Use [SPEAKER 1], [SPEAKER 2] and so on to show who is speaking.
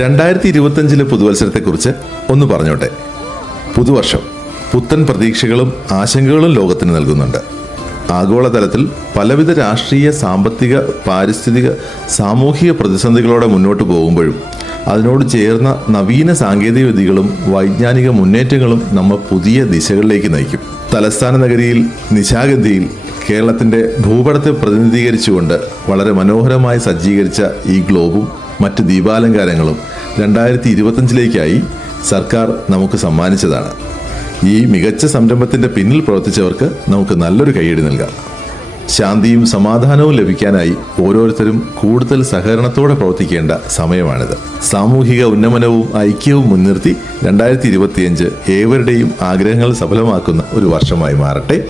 [SPEAKER 1] രണ്ടായിരത്തി ഇരുപത്തഞ്ചിലെ പുതുവത്സരത്തെക്കുറിച്ച് ഒന്ന് പറഞ്ഞോട്ടെ. പുതുവർഷം പുത്തൻ പ്രതീക്ഷകളും ആശങ്കകളും ലോകത്തിന് നൽകുന്നുണ്ട്. ആഗോളതലത്തിൽ പലവിധ രാഷ്ട്രീയ സാമ്പത്തിക പാരിസ്ഥിതിക സാമൂഹിക പ്രതിസന്ധികളോടെ മുന്നോട്ട് പോകുമ്പോഴും അതിനോട് ചേർന്ന നവീന സാങ്കേതിക വൈജ്ഞാനിക മുന്നേറ്റങ്ങളും നമ്മൾ പുതിയ ദിശകളിലേക്ക് നയിക്കും. തലസ്ഥാന നഗരിയിൽ നിശാഗന്ധിയിൽ കേരളത്തിന്റെ ഭൂപടത്തെ പ്രതിനിധീകരിച്ചുകൊണ്ട് വളരെ മനോഹരമായി സജ്ജീകരിച്ച ഈ ഗ്ലോബും മറ്റ് ദീപാലങ്കാരങ്ങളും രണ്ടായിരത്തി ഇരുപത്തഞ്ചിലേക്കായി സർക്കാർ നമുക്ക് സമ്മാനിച്ചതാണ്. ഈ മികച്ച സംരംഭത്തിന്റെ പിന്നിൽ പ്രവർത്തിച്ചവർക്ക് നമുക്ക് നല്ലൊരു കൈയടി നൽകാം. ശാന്തിയും സമാധാനവും ലഭിക്കാനായി ഓരോരുത്തരും കൂടുതൽ സഹകരണത്തോടെ പ്രവർത്തിക്കേണ്ട സമയമാണിത്. സാമൂഹിക ഉന്നമനവും ഐക്യവും മുൻനിർത്തി രണ്ടായിരത്തി ഇരുപത്തിയഞ്ച് ഏവരുടെയും ആഗ്രഹങ്ങൾ സഫലമാക്കുന്ന ഒരു വർഷമായി മാറട്ടെ.